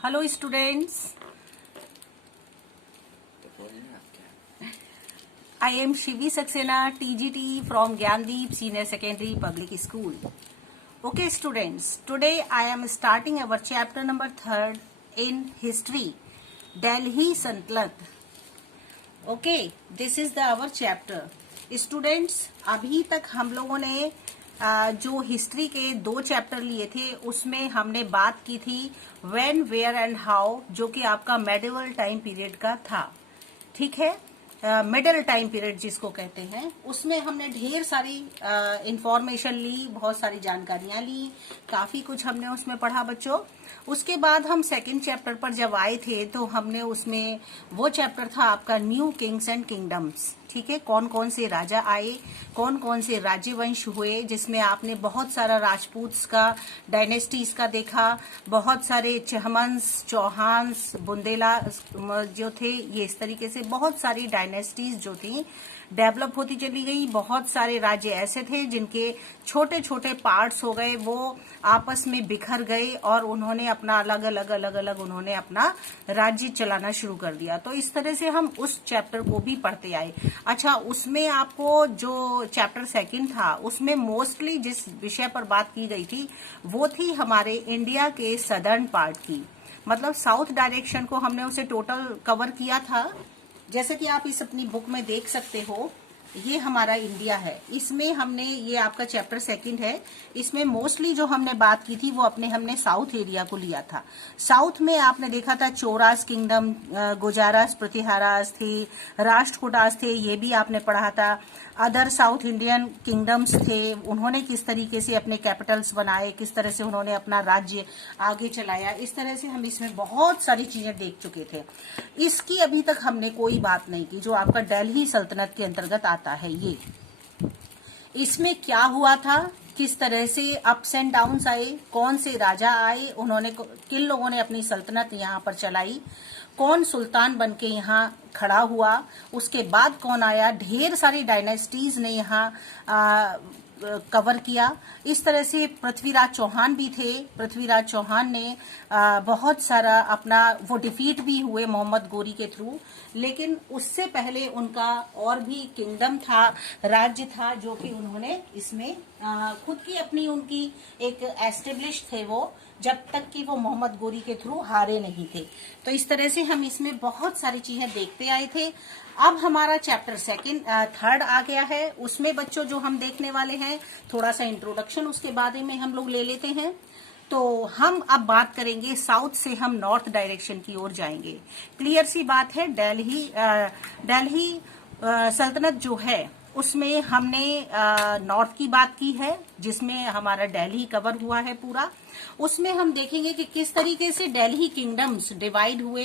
Hello students, I am Shivi Saxena, TGT from Gyandeep Senior Secondary Public School. Okay students, today I am starting our chapter number 3rd in history, Delhi Sultanate. Okay, this is our chapter. Students, अभी तक हम लोगों ने जो history के 2 chapter लिए थे उसमें हमने बात की थी व्हेन, वेयर एंड हाउ, जो कि आपका मेडिवल टाइम पीरियड का था. ठीक है, मिडल टाइम पीरियड जिसको कहते हैं, उसमें हमने ढेर सारी इंफॉर्मेशन ली, बहुत सारी जानकारियां ली, काफी कुछ हमने उसमें पढ़ा बच्चों. उसके बाद हम सेकंड चैप्टर पर जब आए थे तो हमने उसमें वो चैप्टर था आपका न्यू किंग्स एंड किंगडम्स. ठीक है, कौन कौन से राजा आए, कौन कौन से राज्यवंश हुए, जिसमें आपने बहुत सारा राजपूत्स का, डायनेस्टीज का देखा, बहुत सारे चहमंस, चौहान्स, बुंदेला जो थे, ये इस तरीके से बहुत सारी डायनेस्टीज जो थी डेवलप होती चली गई. बहुत सारे राज्य ऐसे थे जिनके छोटे छोटे पार्ट्स हो गए, वो आपस में बिखर गए और उन्होंने अपना अलग अलग उन्होंने अपना राज्य चलाना शुरू कर दिया. तो इस तरह से हम उस चैप्टर को भी पढ़ते आए. अच्छा, उसमें आपको जो चैप्टर सेकंड था उसमें मोस्टली जिस विषय पर बात की गई थी वो थी हमारे इंडिया के सदर्न पार्ट की, मतलब साउथ डायरेक्शन को हमने उसे टोटल कवर किया था. जैसे कि आप इस अपनी बुक में देख सकते हो, ये हमारा इंडिया है. इसमें हमने, ये आपका चैप्टर सेकंड है, इसमें मोस्टली जो हमने बात की थी वो हमने साउथ एरिया को लिया था. साउथ में आपने देखा था चोरास किंगडम, गुजारास, प्रतिहारास थे, राष्ट्रकूटास थे, ये भी आपने पढ़ा था. अदर साउथ इंडियन किंगडम्स थे, उन्होंने किस तरीके से अपने कैपिटल्स बनाए, किस तरह से उन्होंने अपना राज्य आगे चलाया. इस तरह से हम इसमें बहुत सारी चीजें देख चुके थे. इसकी अभी तक हमने कोई बात नहीं की जो आपका दिल्ली सल्तनत के अंतर्गत आता है. ये इसमें क्या हुआ था, किस तरह से अप्स एंड डाउन्स आए, कौन से राजा आए, उन्होंने किन लोगों ने अपनी सल्तनत यहाँ पर चलाई, कौन सुल्तान बनके यहाँ खड़ा हुआ, उसके बाद कौन आया, ढेर सारी डायनेस्टीज ने यहाँ कवर किया. इस तरह से पृथ्वीराज चौहान भी थे. पृथ्वीराज चौहान ने बहुत सारा अपना, वो डिफीट भी हुए मोहम्मद गोरी के थ्रू, लेकिन उससे पहले उनका और भी किंगडम था, राज्य था, जो कि उन्होंने इसमें खुद की अपनी उनकी एक एस्टेब्लिश थे वो, जब तक कि वो मोहम्मद गोरी के थ्रू हारे नहीं थे. तो इस तरह से हम इसमें बहुत सारी चीजें देखते आए थे. अब हमारा चैप्टर थर्ड आ गया है. उसमें बच्चों जो हम देखने वाले हैं, थोड़ा सा इंट्रोडक्शन उसके बारे में हम लोग ले लेते हैं. तो हम अब बात करेंगे साउथ से हम नॉर्थ डायरेक्शन की ओर जाएंगे. क्लियर सी बात है, दिल्ली सल्तनत जो है उसमें हमने नॉर्थ की बात की है, जिसमें हमारा दिल्ली कवर हुआ है पूरा. उसमें हम देखेंगे कि किस तरीके से दिल्ली किंगडम्स डिवाइड हुए,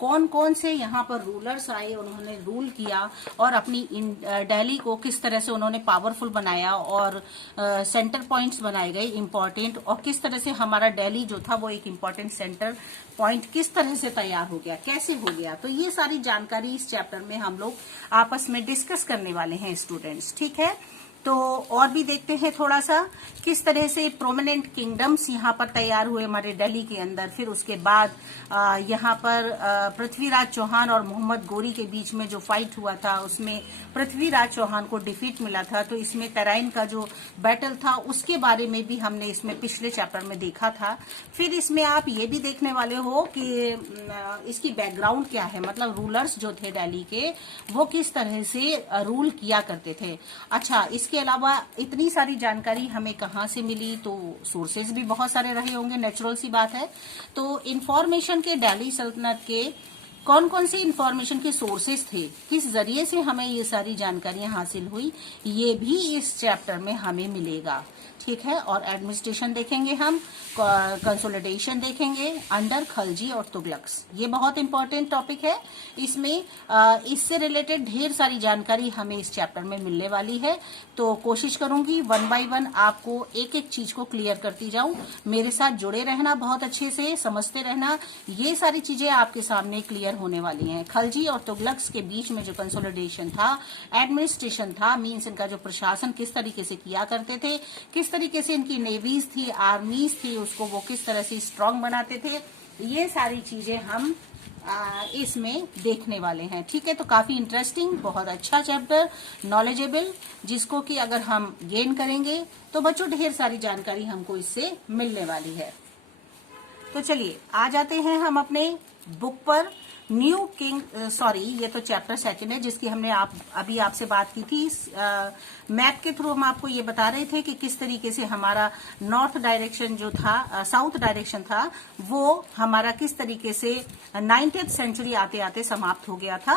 कौन कौन से यहाँ पर रूलर्स आए, उन्होंने रूल किया और अपनी दिल्ली को किस तरह से उन्होंने पावरफुल बनाया और सेंटर पॉइंट्स बनाए गए इम्पोर्टेंट, और किस तरह से हमारा दिल्ली जो था वो एक इम्पोर्टेंट सेंटर पॉइंट किस तरह से तैयार हो गया, कैसे हो गया. तो ये सारी जानकारी इस चैप्टर में हम लोग आपस में डिस्कस करने वाले हैं स्टूडेंट्स. ठीक है, तो और भी देखते हैं थोड़ा सा किस तरह से प्रोमिनेंट किंगडम्स यहाँ पर तैयार हुए हमारे दिल्ली के अंदर. फिर उसके बाद यहाँ पर पृथ्वीराज चौहान और मोहम्मद गोरी के बीच में जो फाइट हुआ था उसमें पृथ्वीराज चौहान को डिफीट मिला था. तो इसमें तराइन का जो बैटल था उसके बारे में भी हमने इसमें पिछले चैप्टर में देखा था. फिर इसमें आप ये भी देखने वाले हो कि इसकी बैकग्राउंड क्या है, मतलब रूलर्स जो थे दिल्ली के वो किस तरह से रूल किया करते थे. अच्छा, इसके अलावा इतनी सारी जानकारी हमें कहाँ से मिली, तो सोर्सेज भी बहुत सारे रहे होंगे, नेचुरल सी बात है. तो इंफॉर्मेशन के दिल्ली सल्तनत के कौन कौन से इंफॉर्मेशन के सोर्सेज थे, किस जरिए से हमें ये सारी जानकारियां हासिल हुई, ये भी इस चैप्टर में हमें मिलेगा. ठीक है, और एडमिनिस्ट्रेशन देखेंगे हम, कंसोलिडेशन देखेंगे अंडर खलजी और तुगलक्स. ये बहुत इंपॉर्टेंट टॉपिक है. इसमें इससे रिलेटेड ढेर सारी जानकारी हमें इस चैप्टर में मिलने वाली है. तो कोशिश करूंगी 1 बाय 1 आपको एक एक चीज को क्लियर करती जाऊं. मेरे साथ जुड़े रहना, बहुत अच्छे से समझते रहना. ये सारी चीजें आपके सामने क्लियर होने वाली हैं. खलजी और तुगलक्स के बीच में जो कंसोलिडेशन था, एडमिनिस्ट्रेशन था, मीन्स इनका जो प्रशासन किस तरीके से किया करते थे, किस तरीके से इनकी नेवीज थी, आर्मीज थी, उसको वो किस तरह से स्ट्रांग बनाते थे, ये सारी चीजें हम इसमें देखने वाले हैं। ठीक है, तो काफी इंटरेस्टिंग, बहुत अच्छा चैप्टर, नॉलेजेबल, जिसको कि अगर हम गेन करेंगे तो बच्चों ढेर सारी जानकारी हमको इससे मिलने वाली है। तो चलिए आ जाते हैं हम अपने बुक पर। न्यू किंग, सॉरी ये तो चैप्टर 2 है जिसकी हमने अभी आपसे बात की थी। मैप के थ्रू हम आपको ये बता रहे थे कि किस तरीके से हमारा नॉर्थ डायरेक्शन जो था, साउथ डायरेक्शन था, वो हमारा किस तरीके से 19th सेंचुरी आते आते समाप्त हो गया था,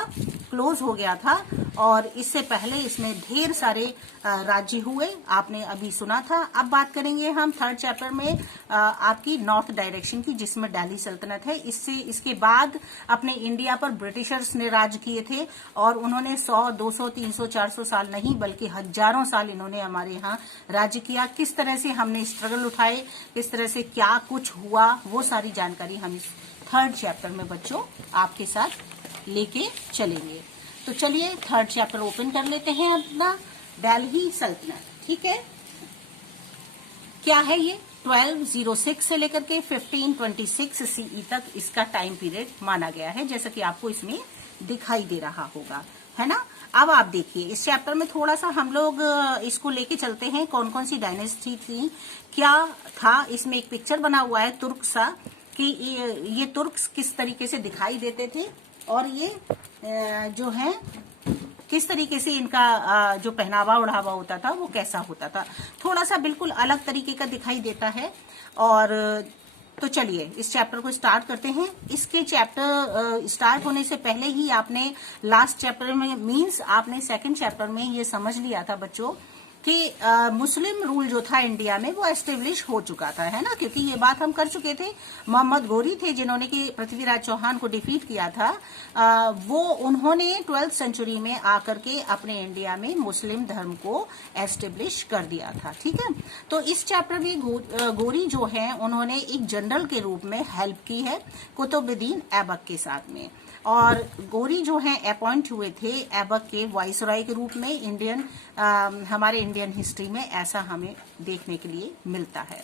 क्लोज हो गया था। और इससे पहले इसमें ढेर सारे राज्य हुए, आपने अभी सुना था। अब बात करेंगे हम 3rd चैप्टर में आपकी नॉर्थ डायरेक्शन की, जिसमें दिल्ली सल्तनत है। इसके बाद अपने इंडिया पर ब्रिटिशर्स ने राज किए थे और उन्होंने 100, 200, 300, 400 साल नहीं बल्कि हजारों साल इन्होंने हमारे यहाँ राज्य किया। किस तरह से हमने स्ट्रगल उठाए, किस तरह से क्या कुछ हुआ, वो सारी जानकारी हम इस 3rd चैप्टर में बच्चों आपके साथ लेके चलेंगे। तो चलिए 3rd चैप्टर ओपन कर लेते हैं अपना, दिल्ली सल्तनत। ठीक है, क्या है ये? 1206 से लेकर के 1526 सीई तक इसका टाइम पीरियड माना गया है, जैसा कि आपको इसमें दिखाई दे रहा होगा, है ना। अब आप देखिए इस चैप्टर में थोड़ा सा हम लोग इसको लेके चलते हैं, कौन कौन सी डायनेस्टी थी, क्या था। इसमें एक पिक्चर बना हुआ है तुर्क सा, कि ये तुर्क्स किस तरीके से दिखाई देते थे और ये जो है किस तरीके से इनका जो पहनावा ओढ़ावा होता था वो कैसा होता था, थोड़ा सा बिल्कुल अलग तरीके का दिखाई देता है। और तो चलिए इस चैप्टर को स्टार्ट करते हैं। इसके चैप्टर स्टार्ट होने से पहले ही आपने लास्ट चैप्टर में, मींस आपने 2nd चैप्टर में ये समझ लिया था बच्चों कि मुस्लिम रूल जो था इंडिया में वो एस्टेब्लिश हो चुका था, है ना, क्योंकि ये बात हम कर चुके थे। मोहम्मद गोरी थे जिन्होंने कि पृथ्वीराज चौहान को डिफीट किया था। वो उन्होंने 12th सेंचुरी में आकर के अपने इंडिया में मुस्लिम धर्म को एस्टेब्लिश कर दिया था। ठीक है, तो इस चैप्टर में गोरी जो है उन्होंने एक जनरल के रूप में हेल्प की है कुतुबुद्दीन ऐबक के साथ में। और गोरी जो है अपॉइंट हुए थे ऐबक के वाइसरॉय के रूप में। हमारे इंडियन हिस्ट्री में ऐसा हमें देखने के लिए मिलता है।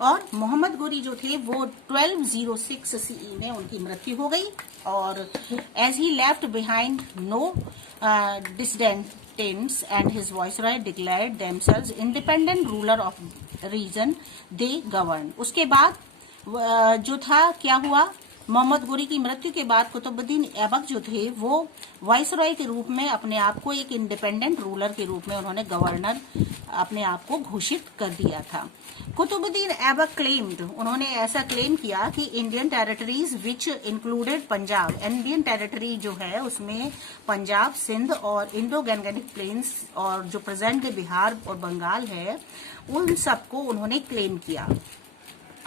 और मोहम्मद गोरी जो थे वो 1206 सीई में उनकी मृत्यु हो गई। और as he left behind no descendants and his viceroy declared themselves independent ruler of region they govern. उसके बाद जो था क्या हुआ, मोहम्मद गोरी की मृत्यु के बाद कुतुबुद्दीन ऐबक जो थे वो वाइसरॉय के रूप में अपने आप को एक इंडिपेंडेंट रूलर के रूप में उन्होंने गवर्नर अपने आप को घोषित कर दिया था। कुतुबुद्दीन ऐबक क्लेम्ड, उन्होंने ऐसा क्लेम किया कि Indian territories which included Punjab, Indian territory जो है उसमें पंजाब, सिंध और इंडो गैंगेटिक प्लेन्स और जो प्रेजेंट डे बिहार और बंगाल है, उन सबको उन्होंने क्लेम किया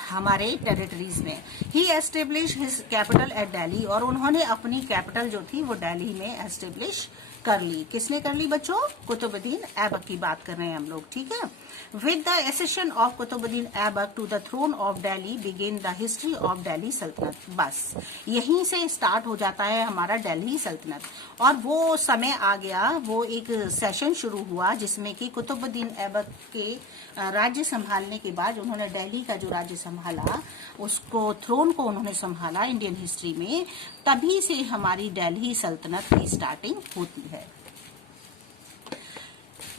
हमारे टेरिटरीज में। He establish his capital at Delhi, और उन्होंने अपनी कैपिटल जो थी वो दिल्ली में एस्टेब्लिश कर ली। किसने कर ली बच्चों? कुतुबुद्दीन ऐबक की बात कर रहे हैं हम लोग। ठीक है, with the accession of Qutbuddin Aibak to the throne of Delhi begin the history of Delhi Sultanat. बस यहीं से स्टार्ट हो जाता है हमारा दिल्ली सल्तनत। और वो समय आ गया, वो एक सेशन शुरू हुआ जिसमें कि कुतुबुद्दीन ऐबक के राज्य संभालने के बाद उन्होंने दिल्ली का जो राज्य संभाला, उसको थ्रोन को उन्होंने संभाला इंडियन हिस्ट्री में, तभी से हमारी दिल्ली सल्तनत की स्टार्टिंग होती है।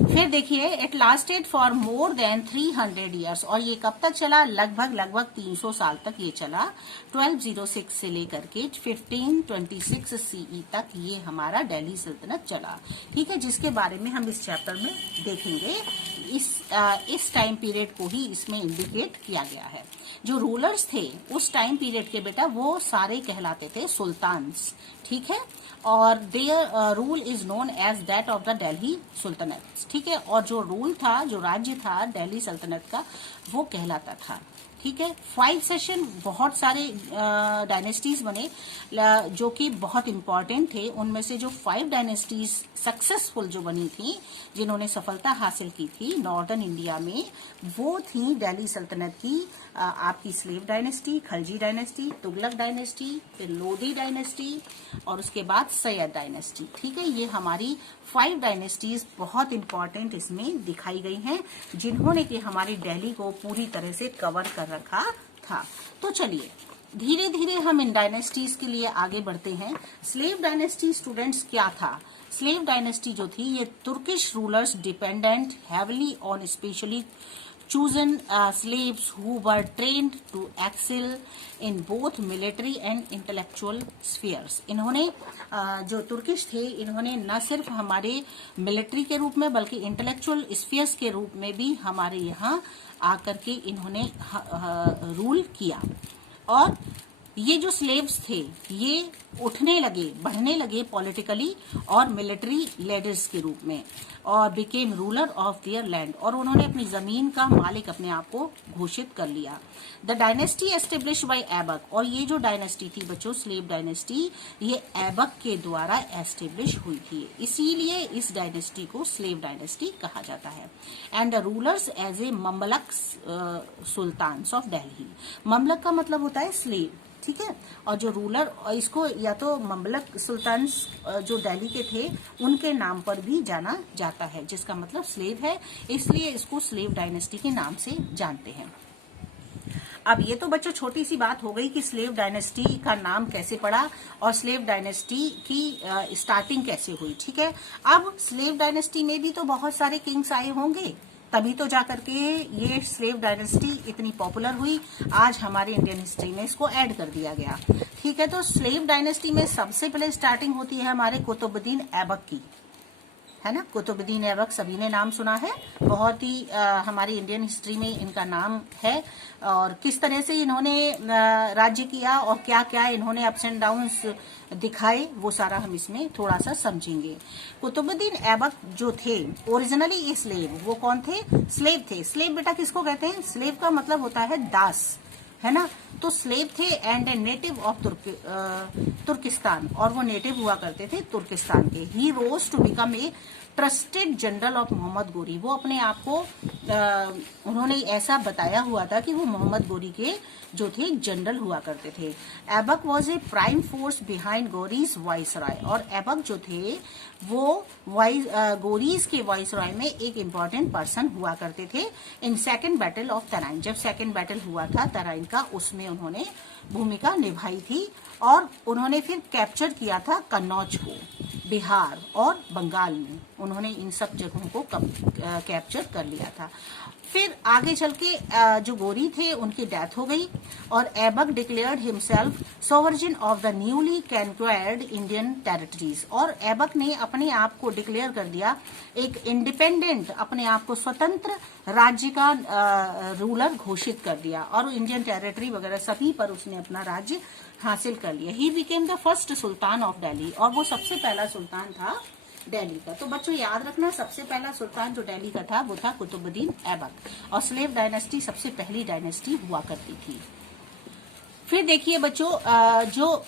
फिर देखिए it lasted for more than 300 years, और ये कब तक चला? लगभग 300 साल तक ये चला। 1206 से लेकर के 1526 सीई तक ये हमारा दिल्ली सल्तनत चला। ठीक है, जिसके बारे में हम इस चैप्टर में देखेंगे। इस टाइम पीरियड को ही इसमें इंडिकेट किया गया है। जो रूलर्स थे उस टाइम पीरियड के बेटा वो सारे कहलाते थे सुल्तान्स। ठीक है, और their rule is known as that of the Delhi sultanate. ठीक है, और जो रूल था, जो राज्य था दिल्ली सल्तनत का, वो कहलाता था। ठीक है, 5 सेशन, बहुत सारे डायनेस्टीज बने जो कि बहुत इंपॉर्टेंट थे। उनमें से जो 5 डायनेस्टीज सक्सेसफुल जो बनी थी, जिन्होंने सफलता हासिल की थी नॉर्दर्न इंडिया में, वो थी दिल्ली सल्तनत की आपकी slave dynasty, Khalji dynasty, Tughlaq dynasty, फिर लोधी डायनेस्टी और उसके बाद सैयद डायनेस्टी। ठीक है, ये हमारी 5 डायनेस्टीज बहुत इंपॉर्टेंट इसमें दिखाई गई हैं, जिन्होंने कि हमारी दिल्ली को पूरी तरह से कवर कर रखा था। तो चलिए धीरे धीरे हम इन डायनेस्टीज के लिए आगे बढ़ते हैं। स्लेव डायनेस्टी स्टूडेंट्स क्या था? स्लेव डायनेस्टी जो थी ये Turkish rulers dependent heavily on specially chosen slaves who were trained to excel in both military and intellectual spheres। इन्होंने जो तुर्किश थे इन्होंने न सिर्फ हमारे मिलिट्री के रूप में बल्कि इंटेलेक्चुअल स्फीयर्स के रूप में भी हमारे यहाँ आकर के इन्होंने रूल किया। और ये जो स्लेव्स थे ये उठने लगे, बढ़ने लगे पॉलिटिकली और मिलिट्री लीडर्स के रूप में, और became ruler of their land, और उन्होंने अपनी जमीन का मालिक अपने आप को घोषित कर लिया। The dynasty establish by Aibak, और ये जो डायनेस्टी थी बच्चों स्लेव डायनेस्टी, ये ऐबक के द्वारा एस्टेब्लिश हुई थी, इसीलिए इस डायनेस्टी को स्लेव डायनेस्टी कहा जाता है। And the rulers as a Mamluk sultans of Delhi. Mamluk का मतलब होता है स्लेव, ठीक है, और जो रूलर, इसको या तो ममलक सुल्तान जो दिल्ली के थे उनके नाम पर भी जाना जाता है, जिसका मतलब स्लेव है, इसलिए इसको स्लेव डायनेस्टी के नाम से जानते हैं। अब ये तो बच्चों छोटी सी बात हो गई कि स्लेव डायनेस्टी का नाम कैसे पड़ा और स्लेव डायनेस्टी की स्टार्टिंग कैसे हुई, ठीक है। अब स्लेव डायनेस्टी में भी तो बहुत सारे किंग्स आए होंगे, तभी तो जाकर के ये स्लेव डायनेस्टी इतनी पॉपुलर हुई। आज हमारे इंडियन हिस्ट्री में इसको ऐड कर दिया गया, ठीक है। तो स्लेव डायनेस्टी में सबसे पहले स्टार्टिंग होती है हमारे कुतुबुद्दीन ऐबक की, है ना। कुतुबुद्दीन ऐबक सभी ने नाम सुना है, बहुत ही हमारी इंडियन हिस्ट्री में इनका नाम है, और किस तरह से इन्होंने राज्य किया और क्या क्या इन्होंने अप्स एंड डाउन्स दिखाए वो सारा हम इसमें थोड़ा सा समझेंगे। कुतुबुद्दीन ऐबक जो थे ओरिजिनली स्लेव, वो कौन थे? स्लेव थे। स्लेव बेटा किसको कहते हैं? स्लेव का मतलब होता है दास, है ना। तो स्लेव थे and a native of Turkistan, और वो नेटिव हुआ करते थे तुर्किस्तान के। He rose to become a trusted general of Mohammad Ghori. वो अपने आप को उन्होंने ऐसा बताया हुआ था कि वो मोहम्मद गोरी के जो थे जनरल हुआ करते थे। Aibak was a prime force behind Ghori's viceroy, और ऐबक जो थे वो गोरीज के वाइसराय में एक इम्पॉर्टेंट पर्सन हुआ करते थे। In second battle of Tarain, जब सेकेंड बैटल हुआ था तराइन का, उसमें उन्होंने भूमिका निभाई थी, और उन्होंने फिर कैप्चर किया था कन्नौज को, बिहार और बंगाल में उन्होंने इन सब जगहों को कैप्चर कर लिया था। फिर आगे चल के जो गोरी थे उनकी डेथ हो गई, और Aibak declared himself sovereign of the newly conquered Indian territories, और ऐबक ने अपने आप को डिक्लेयर कर दिया एक इंडिपेंडेंट, अपने आप को स्वतंत्र राज्य का रूलर घोषित कर दिया, और इंडियन टेरिटरी वगैरह सभी पर उसने अपना राज्य हासिल कर लिया। He became the first sultan of Delhi, और वो सबसे पहला सुल्तान था दिल्ली का। तो बच्चों याद रखना, सबसे पहला सुल्तान जो दिल्ली का था वो था कुतुबुद्दीन ऐबक, और स्लेव डायनेस्टी सबसे पहली डायनेस्टी हुआ करती थी। फिर देखिए बच्चों, जो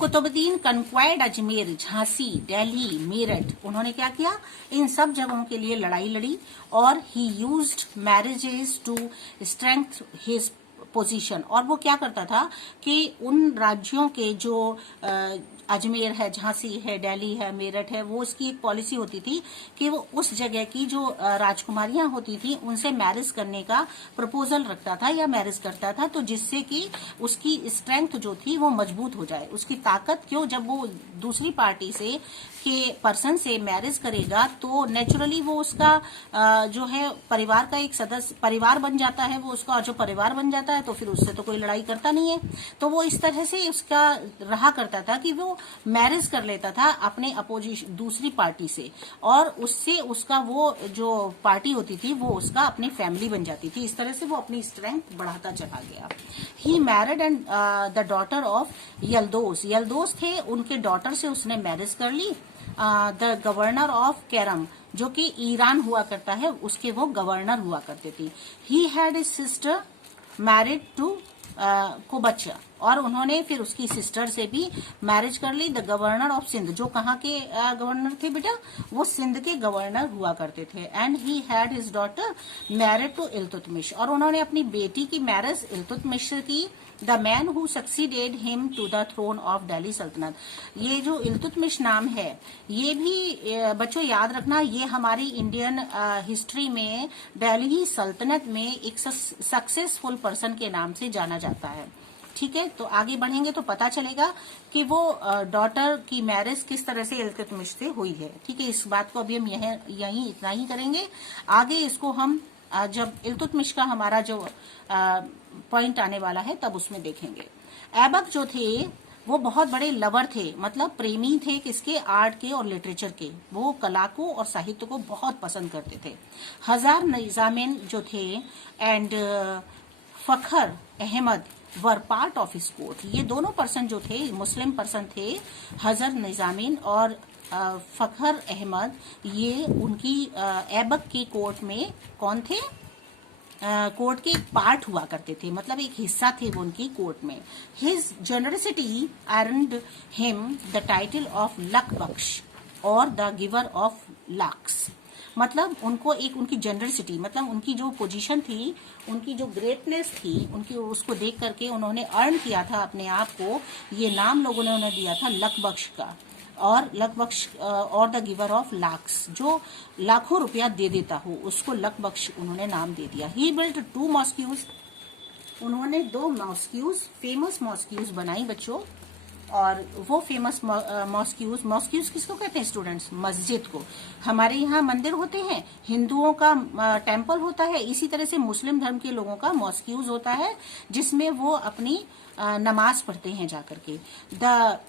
कुतुबुद्दीन कन्क्वायर्ड अजमेर, झांसी, दिल्ली, मेरठ, उन्होंने क्या किया? इन सब जगहों के लिए लड़ाई लड़ी, और he used marriages to strength his position. और वो क्या करता था कि उन राज्यों के जो अजमेर है, झांसी है, दिल्ली है, मेरठ है, वो उसकी एक पॉलिसी होती थी कि वो उस जगह की जो राजकुमारियां होती थी उनसे मैरिज करने का प्रपोजल रखता था या मैरिज करता था, तो जिससे कि उसकी स्ट्रेंथ जो थी वो मजबूत हो जाए, उसकी ताकत। क्यों? जब वो दूसरी पार्टी से के पर्सन से मैरिज करेगा तो नेचुरली वो उसका जो है परिवार का एक सदस्य, परिवार बन जाता है वो उसका, और जो परिवार बन जाता है तो फिर उससे तो कोई लड़ाई करता नहीं है। तो वो इस तरह से उसका रहा करता था कि वो मैरिज कर लेता था अपने अपोजिशन दूसरी पार्टी से, और उससे उसका वो जो पार्टी होती थी वो उसका अपनी फैमिली बन जाती थी। इस तरह से वो अपनी स्ट्रेंथ बढ़ाता चला गया। He married and the daughter of Yalduz, Yalduz थे उनके डॉटर से उसने मैरिज कर ली। द गवर्नर ऑफ केरम, जो कि ईरान हुआ करता है, उसके वो गवर्नर हुआ करते थे। He had a sister married to Qabacha, और उन्होंने फिर उसकी सिस्टर से भी मैरिज कर ली। द गवर्नर ऑफ सिंध, जो कहाँ के गवर्नर थे बेटा? वो सिंध के गवर्नर हुआ करते थे। And he had his daughter married to Iltutmish, और उन्होंने अपनी बेटी की मैरिज इल्तुतमिश की the man who succeeded him to the throne of Delhi Sultanat. ये जो इल्तुतमिश नाम है, ये भी बच्चों याद रखना, ये हमारी इंडियन हिस्ट्री में दिल्ली सल्तनत में एक सक्सेसफुल पर्सन के नाम से जाना जाता है। ठीक है, तो आगे बढ़ेंगे तो पता चलेगा कि वो डॉटर की मैरिज किस तरह से इल्तुतमिश से हुई है। ठीक है, इस बात को अभी हम यही इतना ही करेंगे। आगे इसको हम जब इल्तुतमिश का हमारा जो पॉइंट आने वाला है तब उसमें देखेंगे। ऐबक जो थे वो बहुत बड़े लवर थे, मतलब प्रेमी थे किसके, आर्ट के और लिटरेचर के। वो कला को और साहित्य को बहुत पसंद करते थे। हजार निजामिन जो थे and Fakhr Ahmad were part of his court. ये दोनों पर्सन जो थे मुस्लिम पर्सन थे, हजर निजामिन और फखर अहमद, ये उनकी ऐबक की कोर्ट में कौन थे, कोर्ट के एक पार्ट हुआ करते थे, मतलब एक हिस्सा थे वो उनकी कोर्ट में। His generosity earned him the title of Lakh Bakhsh और द गिवर ऑफ लक्स। मतलब उनको एक उनकी जनरसिटी, मतलब उनकी जो पोजीशन थी, उनकी जो ग्रेटनेस थी, उनकी उसको देख करके उन्होंने अर्न किया था अपने आप को, ये नाम लोगों ने उन्हें दिया था लक बख्श का, और लक बख्श और द गिवर ऑफ लाख्स, जो लाखों रुपया दे देता हो उसको लक बख्श उन्होंने नाम दे दिया। ही बिल्ट 2 मॉस्क्यूज, उन्होंने 2 मॉस्क्यूज, फेमस मॉस्क्यूज बनाई बच्चों। और वो फेमस मॉस्क्यूज किसको कहते हैं स्टूडेंट्स, मस्जिद को। हमारे यहाँ मंदिर होते हैं, हिंदुओं का टेम्पल होता है, इसी तरह से मुस्लिम धर्म के लोगों का मॉस्क्यूज होता है, जिसमें वो अपनी नमाज पढ़ते हैं जाकर के। द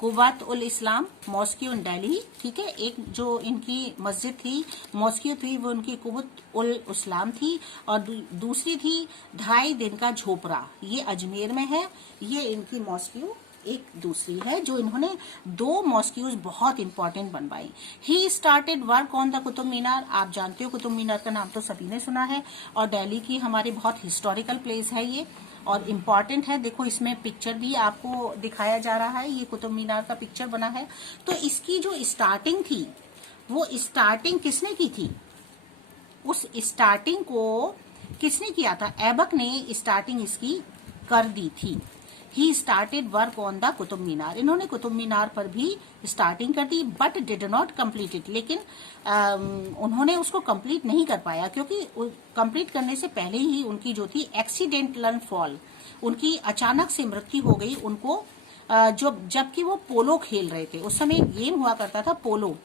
कुव्वत उल इस्लाम मॉस्क्यू इन दिल्ली, ठीक है, एक जो इनकी मस्जिद थी, मॉस्क्यू थी, वो उनकी कुव्वत उल इस्लाम थी। और दूसरी थी 2.5 दिन का झोपड़ा, ये अजमेर में है। ये इनकी मॉस्क्यू एक दूसरी है, जो इन्होंने 2 मॉस्क्यूज बहुत इंपॉर्टेंट बनवाई। He started work on the Qutub Minar. आप जानते हो कुतुब मीनार का नाम तो सभी ने सुना है, और दिल्ली की हमारी बहुत हिस्टोरिकल प्लेस है ये, और इम्पॉर्टेंट है। देखो इसमें पिक्चर भी आपको दिखाया जा रहा है, ये कुतुब मीनार का पिक्चर बना है। तो इसकी जो स्टार्टिंग थी, वो स्टार्टिंग किसने की थी, उस स्टार्टिंग को किसने किया था, ऐबक ने स्टार्टिंग इसकी कर दी थी। He started work on the Qutub Minar, इन्होंने कुतुब मीनार पर भी स्टार्टिंग कर दी, but did not complete it, लेकिन उन्होंने उसको कंप्लीट नहीं कर पाया, क्योंकि कंप्लीट करने से पहले ही उनकी जो थी एक्सीडेंटल फॉल, उनकी अचानक से मृत्यु हो गई। उनको जबकि वो पोलो खेल रहे थे, उस समय एक गेम हुआ करता था पोलो,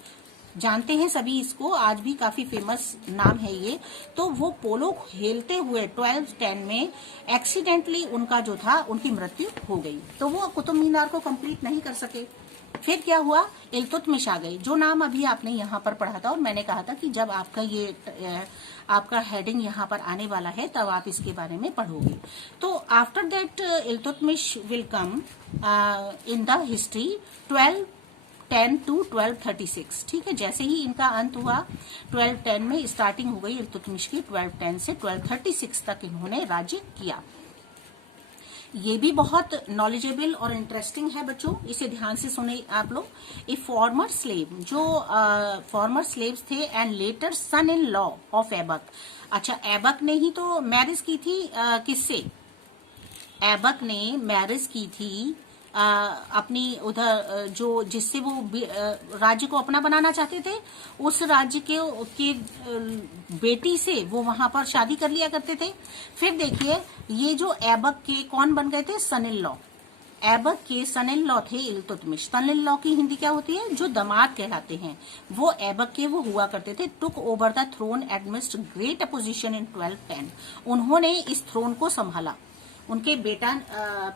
जानते हैं सभी इसको, आज भी काफी फेमस नाम है ये। तो वो पोलो खेलते हुए 12-10 में एक्सीडेंटली उनका जो था, उनकी मृत्यु हो गई, तो वो कुतुब मीनार को कंप्लीट नहीं कर सके। फिर क्या हुआ, इल्तुतमिश आ गई, जो नाम अभी आपने यहाँ पर पढ़ा था, और मैंने कहा था कि जब आपका ये आपका हेडिंग यहाँ पर आने वाला है तब आप इसके बारे में पढ़ोगे। तो after that Iltutmish will come in the history 1210 to 1236, ठीक है। जैसे ही इनका अंत हुआ 1210 में स्टार्टिंग हो गई इल्तुतमिश की, 1210 से 1236 तक इन्होंने राज्य किया। ये भी बहुत नॉलेजेबल और इंटरेस्टिंग है बच्चों, इसे ध्यान से सुने आप लोग। ए फॉर्मर स्लेव, जो फॉर्मर स्लेव्स थे and later son in law of Aibak. अच्छा, ऐबक ने ही तो मैरिज की थी किससे, ऐबक ने मैरिज की थी अपनी उधर जो जिससे वो राज्य को अपना बनाना चाहते थे, उस राज्य के बेटी से वो वहां पर शादी कर लिया करते थे। फिर देखिए ये जो ऐबक के कौन बन गए थे, सन इन लॉ। ऐबक के सन इन लॉ थे इल्तुतमिश। सन इन लॉ की हिंदी क्या होती है, जो दामाद कहलाते हैं, वो ऐबक के वो हुआ करते थे। Took over the throne amidst great opposition in 1210, उन्होंने इस थ्रोन को संभाला। उनके बेटा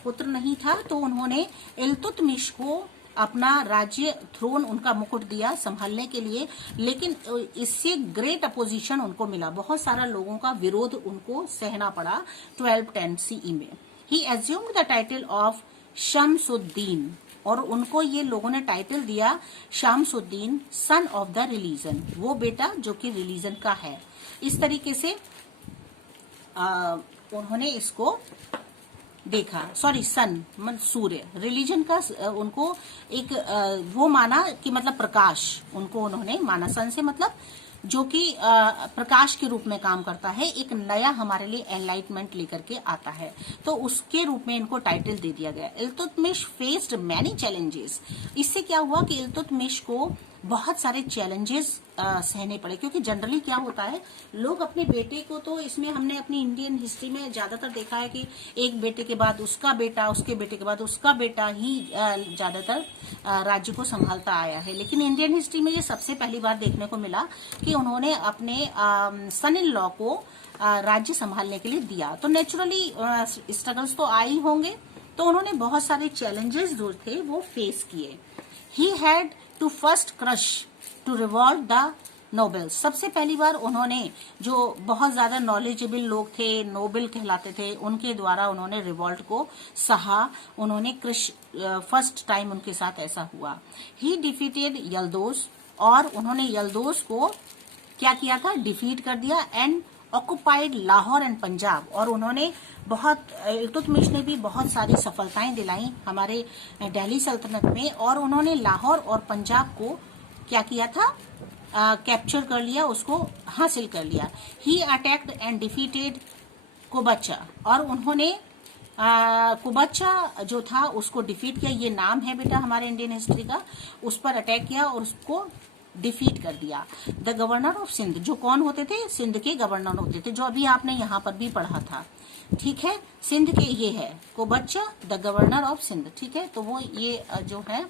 पुत्र नहीं था, तो उन्होंने इल्तुतमिश को अपना राज्य थ्रोन, उनका मुकुट दिया संभालने के लिए। लेकिन इससे ग्रेट अपोजिशन उनको मिला, बहुत सारा लोगों का विरोध उनको सहना पड़ा 1210 CE में। He assumed the title of Shamsuddin, और उनको ये लोगों ने टाइटल दिया Shamsuddin, son of the religion, वो बेटा जो कि रिलीजन का है। इस तरीके से उन्होंने इसको देखा, सॉरी सन सूर्य, रिलीजन का उनको एक वो माना कि मतलब प्रकाश, उनको उन्होंने माना। सन से मतलब जो कि प्रकाश के रूप में काम करता है, एक नया हमारे लिए एनलाइटमेंट लेकर के आता है, तो उसके रूप में इनको टाइटल दे दिया गया। Iltutmish faced many challenges. इससे क्या हुआ कि इल्तुतमिश को बहुत सारे चैलेंजेस सहने पड़े, क्योंकि जनरली क्या होता है, लोग अपने बेटे को, तो इसमें हमने अपनी इंडियन हिस्ट्री में ज्यादातर देखा है कि एक बेटे के बाद उसका बेटा, उसके बेटे के बाद उसका बेटा ही ज्यादातर राज्य को संभालता आया है। लेकिन इंडियन हिस्ट्री में ये सबसे पहली बार देखने को मिला कि उन्होंने अपने सन इन लॉ को राज्य संभालने के लिए दिया। तो नेचुरली स्ट्रगल्स तो आए ही होंगे, तो उन्होंने बहुत सारे चैलेंजेस जो थे वो फेस किए। He had to first crush to revolve the nobles. सबसे पहली बार उन्होंने, जो बहुत ज्यादा नॉलेजेबल लोग थे, नोबेल कहलाते थे, उनके द्वारा उन्होंने रिवॉल्ट को सहा। उन्होंने क्रश फर्स्ट टाइम उनके साथ ऐसा हुआ। ही डिफीटेड यल्दोस, और उन्होंने यल्दोस को क्या किया था, डिफीट कर दिया। And occupied Lahore and Punjab, और उन्होंने बहुत, इल्तुतमिश ने भी बहुत सारी सफलताएं दिलाई हमारे दिल्ली सल्तनत में, और उन्होंने लाहौर और पंजाब को क्या किया था, कैप्चर कर लिया, उसको हासिल कर लिया। ही अटैक्ड एंड डिफीटेड कोबच्चा, और उन्होंने कुबच्चा जो था उसको डिफीट किया। ये नाम है बेटा हमारे इंडियन हिस्ट्री का। उस पर अटैक किया और उसको डिफीट कर दिया। द गवर्नर ऑफ सिंध, जो कौन होते थे, सिंध के गवर्नर होते थे, जो अभी आपने यहाँ पर भी पढ़ा था, ठीक है। सिंध के ये है कोबच्चा, द गवर्नर ऑफ सिंध, ठीक है। तो वो ये जो है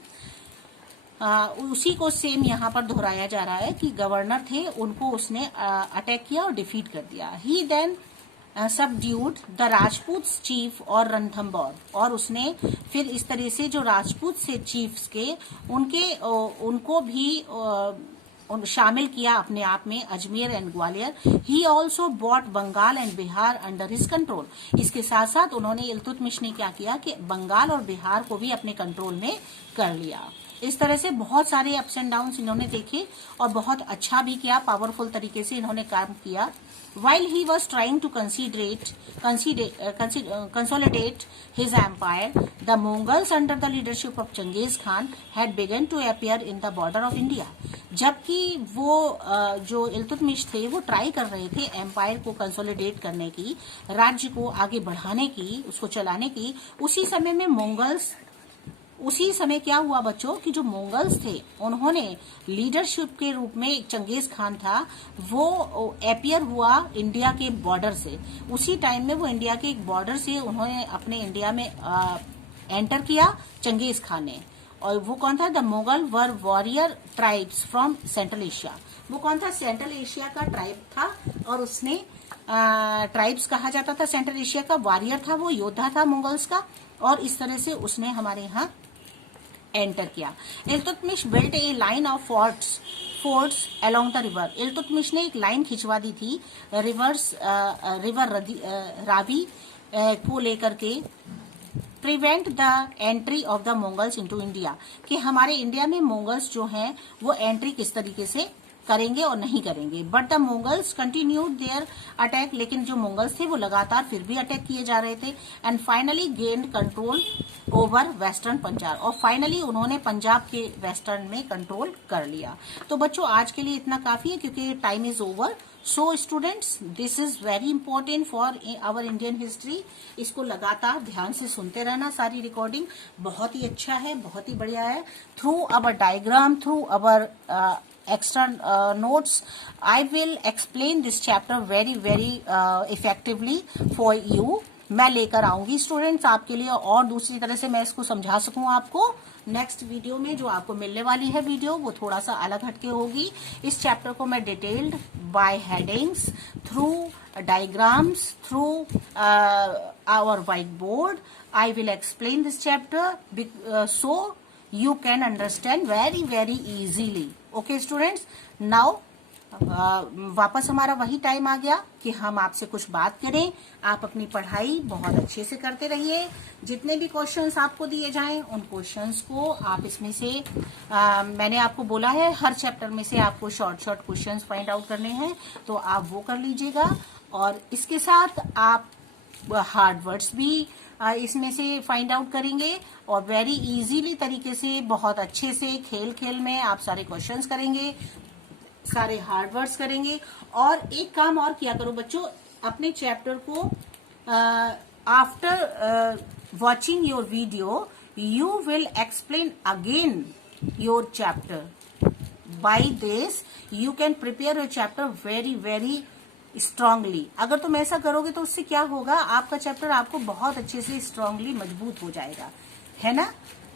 उसी को सेम यहाँ पर दोहराया जा रहा है कि गवर्नर थे, उनको उसने अटैक किया और डिफीट कर दिया। He then subdued the Rajput chief और रणथंबोर, और उसने फिर इस तरह से जो राजपूत से चीफ्स के उनको भी शामिल किया अपने आप में, Ajmer and Gwalior. He also bought Bengal and Bihar under his control. इसके साथ साथ उन्होंने, इल्तुतमिश ने क्या किया कि बंगाल और बिहार को भी अपने कंट्रोल में कर लिया। इस तरह से बहुत सारे अप्स एंड डाउन्स इन्होंने देखे और बहुत अच्छा भी किया, पावरफुल तरीके से इन्होंने काम किया। While he was trying to consolidate his empire, the Mongols under the leadership of Genghis Khan had begun to appear in the border of India. जबकि वो जो इल्तुतमिश थे वो ट्राई कर रहे थे एम्पायर को कंसोलिडेट करने की, राज्य को आगे बढ़ाने की, उसको चलाने की, उसी समय क्या हुआ बच्चों कि जो मंगोल्स थे उन्होंने लीडरशिप के रूप में, एक चंगेज खान था, वो अपियर हुआ इंडिया के बॉर्डर से। उसी टाइम में वो इंडिया के एक बॉर्डर से उन्होंने अपने इंडिया में एंटर किया चंगेज खान ने। और वो कौन था, the Mughal were warrior tribes from central Asia. वो कौन था, सेंट्रल एशिया का ट्राइब था, और उसने ट्राइब्स कहा जाता था सेंट्रल एशिया का, वॉरियर था, वो योद्धा था मुगल्स का, और इस तरह से उसने हमारे यहाँ एंटर किया। Iltutmish built A line of forts along the river. Iltutmish ने एक लाइन खिंचवा दी थी रिवर रावी को लेकर के, prevent the entry of the Mongols into India, कि हमारे इंडिया में मंगोल्स जो हैं वो एंट्री किस तरीके से करेंगे और नहीं करेंगे। But the Mongols continued there attack, लेकिन जो मंगोल्स थे वो लगातार फिर भी अटैक किए जा रहे थे। And finally gained control over western Punjab, और फाइनली उन्होंने पंजाब के वेस्टर्न में कंट्रोल कर लिया। तो बच्चों आज के लिए इतना काफी है क्योंकि time is over. So students, this is very important for our Indian history. इसको लगातार ध्यान से सुनते रहना, सारी रिकॉर्डिंग बहुत ही अच्छा है, बहुत ही बढ़िया है। Through our diagram, through our extra notes, I will explain this chapter very effectively for you. मैं लेकर आऊंगी स्टूडेंट्स आपके लिए, और दूसरी तरह से मैं इसको समझा सकूं आपको। नेक्स्ट वीडियो में जो आपको मिलने वाली है वीडियो, वो थोड़ा सा अलग हटके होगी। इस चैप्टर को मैं detailed by headings, through diagrams, through our whiteboard, I will explain this chapter so you can understand very easily. Okay students, now वापस हमारा वही टाइम आ गया कि हम आपसे कुछ बात करें। आप अपनी पढ़ाई बहुत अच्छे से करते रहिए। जितने भी क्वेश्चंस आपको दिए जाएं उन क्वेश्चंस को आप इसमें से मैंने आपको बोला है हर चैप्टर में से आपको शॉर्ट क्वेश्चंस फाइंड आउट करने हैं, तो आप वो कर लीजिएगा। और इसके साथ आप हार्ड वर्ड्स भी इसमें से फाइंड आउट करेंगे, और वेरी इजीली तरीके से, बहुत अच्छे से, खेल में आप सारे क्वेश्चंस करेंगे। सारे हार्ड वर्ड्स करेंगे। और एक काम और किया करो बच्चों, अपने चैप्टर को after watching your video you will explain again your chapter. By this you can prepare your chapter very very strongly. अगर तुम ऐसा करोगे तो उससे क्या होगा, आपका चैप्टर आपको बहुत अच्छे से स्ट्रांगली मजबूत हो जाएगा, है ना।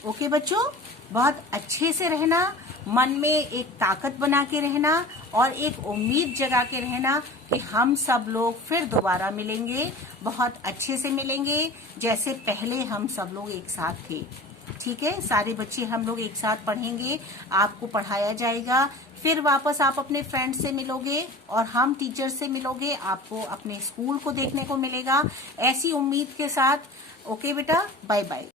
ओके बच्चों, बहुत अच्छे से रहना, मन में एक ताकत बना के रहना और एक उम्मीद जगा के रहना कि हम सब लोग फिर दोबारा मिलेंगे, बहुत अच्छे से मिलेंगे जैसे पहले हम सब लोग एक साथ थे। ठीक है, सारे बच्चे हम लोग एक साथ पढ़ेंगे, आपको पढ़ाया जाएगा, फिर वापस आप अपने फ्रेंड से मिलोगे और हम टीचर से मिलोगे, आपको अपने स्कूल को देखने को मिलेगा, ऐसी उम्मीद के साथ। ओके बेटा, बाय बाय।